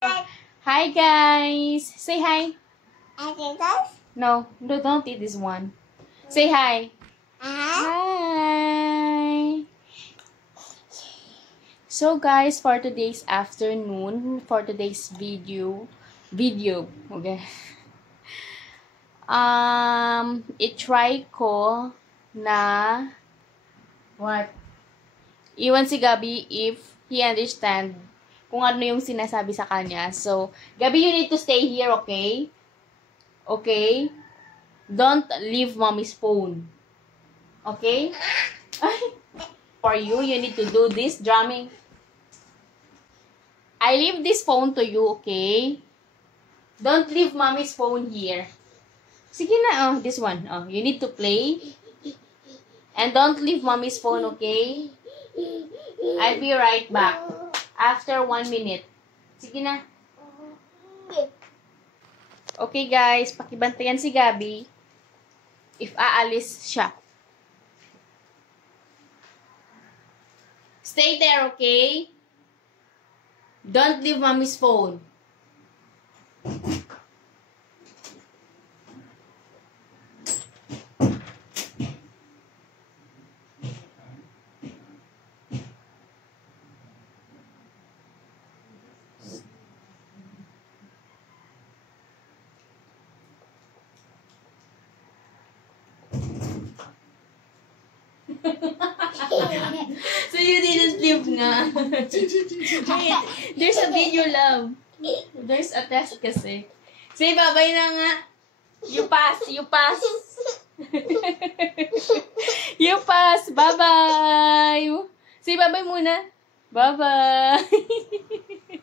Hi guys! Say hi! I did this. No, don't eat this one. Say hi! Hi! So guys, for today's afternoon, for today's video, okay? I-try ko na what? Iwan si Gabi if he understand kung ano yung sinasabi sa kanya. So, Gabi, you need to stay here, okay? Okay? Don't leave mommy's phone. Okay? For you need to do this drumming. I leave this phone to you, okay? Don't leave mommy's phone here. Sige na, this one. You need to play. And don't leave mommy's phone, okay? I'll be right back. After 1 minute. Sige na. Okay guys, pakibantayan si Gabi. If aalis siya. Stay there, okay? Don't leave mommy's phone. So you didn't leave nga. Wait, there's a video, love. There's a test kasi. Say bye-bye na nga. You pass. You pass. You pass. Bye-bye. Say bye-bye muna. Bye-bye.